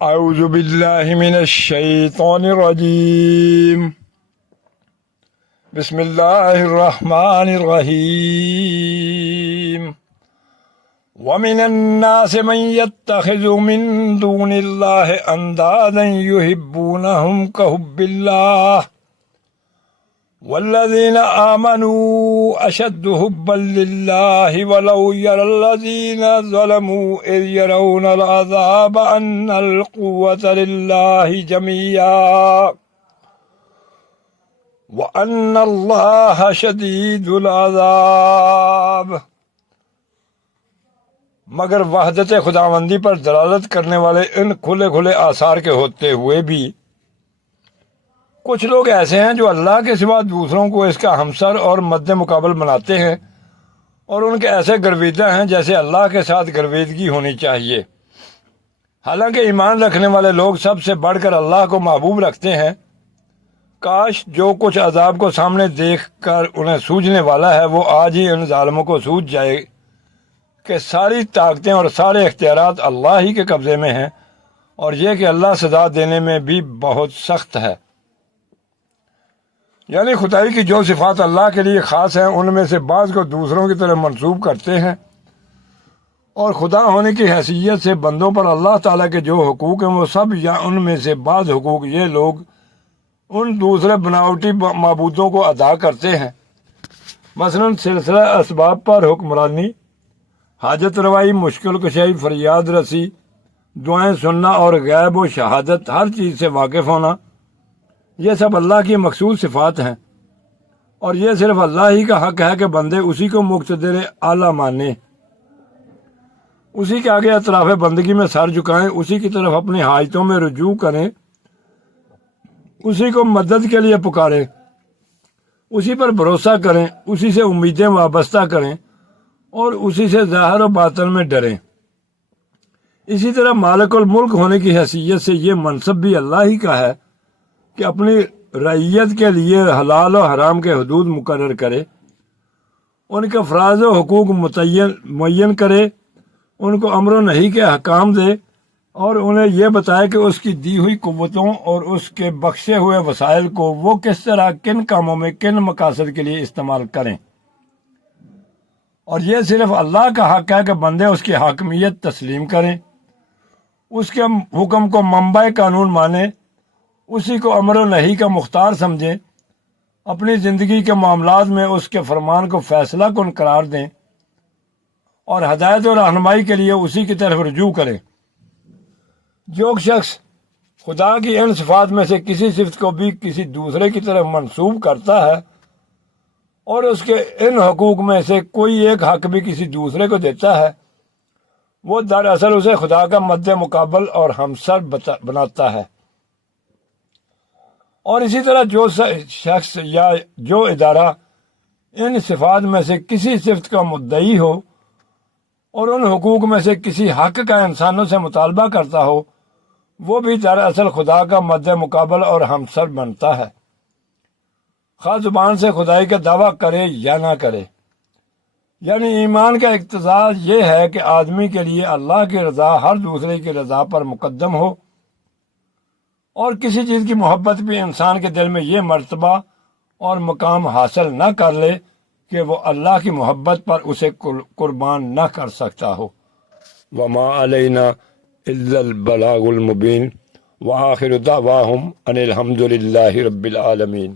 أعوذ بالله من الشيطان الرجيم. بسم الله الرحمن الرحيم. ومن الناس من يتخذ من دون الله أندادا يحبونهم كحب الله والذين آمنوا أشد حبا لله ولو يرى الذين ظلموا إذ يرون العذاب أن القوة لله جميعا وأن الله شديد العذاب. مگر وحدت خداوندی پر دلالت کرنے والے ان کھلے کھلے آثار کے ہوتے ہوئے بھی کچھ لوگ ایسے ہیں جو اللہ کے سوا دوسروں کو اس کا ہمسر اور مد مقابل بناتے ہیں اور ان کے ایسے گرویدہ ہیں جیسے اللہ کے ساتھ گرویدگی ہونی چاہیے. حالانکہ ایمان رکھنے والے لوگ سب سے بڑھ کر اللہ کو محبوب رکھتے ہیں. کاش جو کچھ عذاب کو سامنے دیکھ کر انہیں سوجھنے والا ہے وہ آج ہی ان ظالموں کو سوجھ جائے کہ ساری طاقتیں اور سارے اختیارات اللہ ہی کے قبضے میں ہیں اور یہ کہ اللہ سزا دینے میں بھی بہت سخت ہے. یعنی خدائی کی جو صفات اللہ کے لیے خاص ہیں ان میں سے بعض کو دوسروں کی طرف منسوب کرتے ہیں اور خدا ہونے کی حیثیت سے بندوں پر اللہ تعالیٰ کے جو حقوق ہیں وہ سب یا ان میں سے بعض حقوق یہ لوگ ان دوسرے بناوٹی معبودوں کو ادا کرتے ہیں. مثلا سلسلہ اسباب پر حکمرانی، حاجت روائی، مشکل کشائی، فریاد رسی، دعائیں سننا اور غیب و شہادت، ہر چیز سے واقف ہونا، یہ سب اللہ کی مخصوص صفات ہیں اور یہ صرف اللہ ہی کا حق ہے کہ بندے اسی کو مقتدر اعلیٰ مانیں، اسی کے آگے اطراف بندگی میں سر جھکائیں، اسی کی طرف اپنی حاجتوں میں رجوع کریں، اسی کو مدد کے لیے پکاریں، اسی پر بھروسہ کریں، اسی سے امیدیں وابستہ کریں اور اسی سے ظاہر و باطن میں ڈریں. اسی طرح مالک الملک ہونے کی حیثیت سے یہ منصب بھی اللہ ہی کا ہے کہ اپنی رعیت کے لیے حلال و حرام کے حدود مقرر کرے، ان کے افراز و حقوق معین کرے، ان کو امر و نہی کے احکام دے اور انہیں یہ بتائے کہ اس کی دی ہوئی قوتوں اور اس کے بخشے ہوئے وسائل کو وہ کس طرح کن کاموں میں کن مقاصد کے لیے استعمال کریں. اور یہ صرف اللہ کا حق ہے کہ بندے اس کی حاکمیت تسلیم کریں، اس کے حکم کو منبع قانون مانیں، اسی کو امر و نہی کا مختار سمجھیں، اپنی زندگی کے معاملات میں اس کے فرمان کو فیصلہ کن قرار دیں اور ہدایت و رہنمائی کے لیے اسی کی طرف رجوع کریں. جو شخص خدا کی ان صفات میں سے کسی صفت کو بھی کسی دوسرے کی طرف منسوب کرتا ہے اور اس کے ان حقوق میں سے کوئی ایک حق بھی کسی دوسرے کو دیتا ہے وہ دراصل اسے خدا کا مد مقابل اور ہمسر بناتا ہے. اور اسی طرح جو شخص یا جو ادارہ ان صفات میں سے کسی صفت کا مدعی ہو اور ان حقوق میں سے کسی حق کا انسانوں سے مطالبہ کرتا ہو وہ بھی دراصل خدا کا مد مقابل اور ہمسر بنتا ہے، خواہ زبان سے خدائی کا دعویٰ کرے یا نہ کرے. یعنی ایمان کا اقتضا یہ ہے کہ آدمی کے لیے اللہ کی رضا ہر دوسرے کی رضا پر مقدم ہو اور کسی چیز کی محبت بھی انسان کے دل میں یہ مرتبہ اور مقام حاصل نہ کر لے کہ وہ اللہ کی محبت پر اسے قربان نہ کر سکتا ہو. وما علینا الا البلاغ المبین وآخر دعواہم ان الحمد للہ رب العالمین.